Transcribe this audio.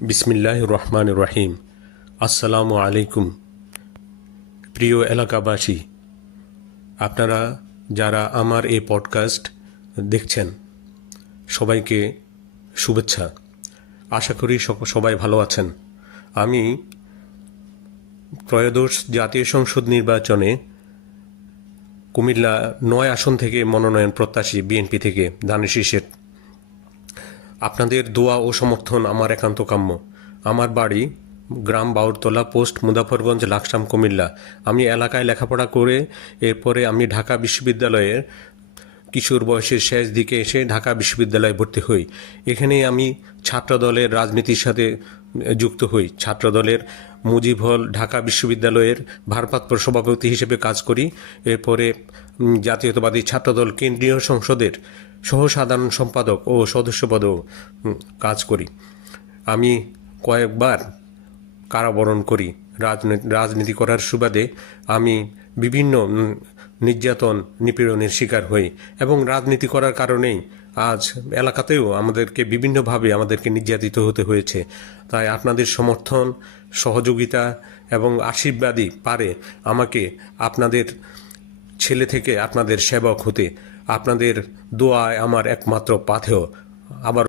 বিসমিল্লাহির রহমানির রহিম। আসসালামু আলাইকুম। প্রিয় এলাকাবাসী, আপনারা যারা আমার এই পডকাস্ট দেখছেন সবাইকে শুভেচ্ছা। আশা করি সবাই ভালো আছেন। আমি ত্রয়োদশ জাতীয় সংসদ নির্বাচনে কুমিল্লা ৯ আসন থেকে মনোনয়ন প্রত্যাশী বিএনপি থেকে দানিশ শেঠ। আপনাদের দোয়া ও সমর্থন আমার একান্ত কাম্য। আমার বাড়ি গ্রাম বাউরতলা, পোস্ট মুজাফরগঞ্জ, লাকসাম, কুমিল্লা। আমি এলাকায় লেখাপড়া করে এরপরে আমি ঢাকা বিশ্ববিদ্যালয়ের কিশোর বয়সের শেষ দিকে এসে ঢাকা বিশ্ববিদ্যালয়ে ভর্তি হই। এখানে আমি ছাত্রদলের রাজনীতির সাথে যুক্ত হই। ছাত্রদলের মুজিব হল ঢাকা বিশ্ববিদ্যালয়ের ভারপ্রাপ্ত সভাপতি হিসেবে কাজ করি। এরপরে জাতীয়তাবাদী ছাত্রদল কেন্দ্রীয় সংসদের সহসাধারণ সম্পাদক ও সদস্যপদেও কাজ করি। আমি কয়েকবার কারাবরণ করি। রাজনীতি করার সুবাদে আমি বিভিন্ন নির্যাতন নিপীড়নের শিকার হই এবং রাজনীতি করার কারণেই আজ এলাকাতেও আমাদেরকে বিভিন্নভাবে নির্যাতিত হতে হয়েছে। তাই আপনাদের সমর্থন, সহযোগিতা এবং আশীর্বাদই পারে আমাকে আপনাদের ছেলে থেকে আপনাদের সেবক হতে। আপনাদের দোয়ায় আমার একমাত্র পাথেয়। আবার